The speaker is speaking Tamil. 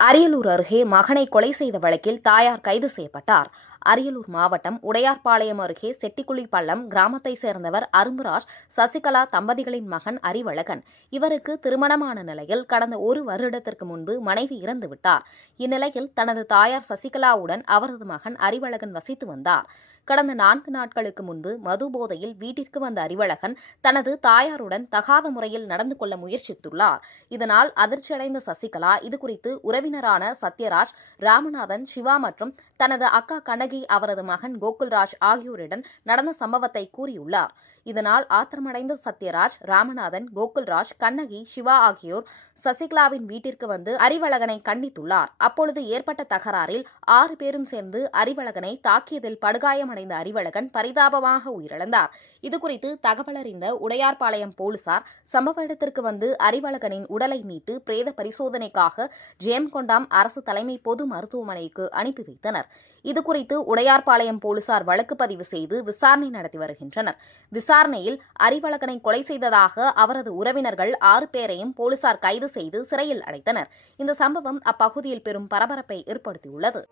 அரியலூர் அருகே மகனை கொலை செய்த வழக்கில் தாயார் கைது செய்யப்பட்டார். அரியலூர் மாவட்டம் உடையார்பாளையம் அருகே செட்டிக்குழிப்பள்ளம் கிராமத்தை சேர்ந்தவர் அரும்புராஜ் சசிகலா தம்பதிகளின் மகன் அறிவழகன். இவருக்கு திருமணமான நிலையில் கடந்த ஒரு வருடத்திற்கு முன்பு மனைவி இறந்துவிட்டார். இந்நிலையில் தனது தாயார் சசிகலாவுடன் அவரது மகன் அறிவழகன் வசித்து வந்தார். கடந்த 4 நாட்களுக்கு முன்பு மது போதையில் வீட்டிற்கு வந்த அறிவழகன் தனது தாயாருடன் தகாத முறையில் நடந்து கொள்ள முயற்சித்துள்ளார். இதனால் அதிர்ச்சியடைந்த சசிகலா இதுகுறித்து உறவினரான சத்யராஜ், ராமநாதன், சிவா மற்றும் தனது அக்கா கண்ணகி, அவரது மகன் கோகுல்ராஜ் ஆகியோரிடம் நடந்த சம்பவத்தை கூறியுள்ளார். இதனால் ஆத்திரமடைந்த சத்யராஜ், ராமநாதன், கோகுல்ராஜ், கண்ணகி, சிவா ஆகியோர் சசிகலாவின் வீட்டிற்கு வந்து அறிவழகனை கண்டித்துள்ளார். அப்பொழுது ஏற்பட்ட தகராறில் 6 பேரும் சேர்ந்து அறிவழகனை தாக்கியதில் படுகாயமடைந்த அறிவழகன் பரிதாபமாக உயிரிழந்தார். இதுகுறித்து தகவல் அறிந்த உடையார்பாளையம் போலீசார் சம்பவ இடத்திற்கு வந்து அறிவழகனின் உடலை மீட்டு பிரேத பரிசோதனைக்காக ஜெயங்கொண்டாம் அரசு தலைமை பொது மருத்துவமனைக்கு அனுப்பி வைத்தனர். இதுகுறித்து உடையார்பாளையம் போலீசார் வழக்கு பதிவு செய்து விசாரணை நடத்தி வருகின்றனர். விசாரணையில் அறிவழகனை கொலை செய்ததாக அவரது உறவினர்கள் 6 பேரையும் போலீசார் கைது செய்து சிறையில் அடைத்தனர். இந்த சம்பவம் அப்பகுதியில் பெரும் பரபரப்பை ஏற்படுத்தியுள்ளது.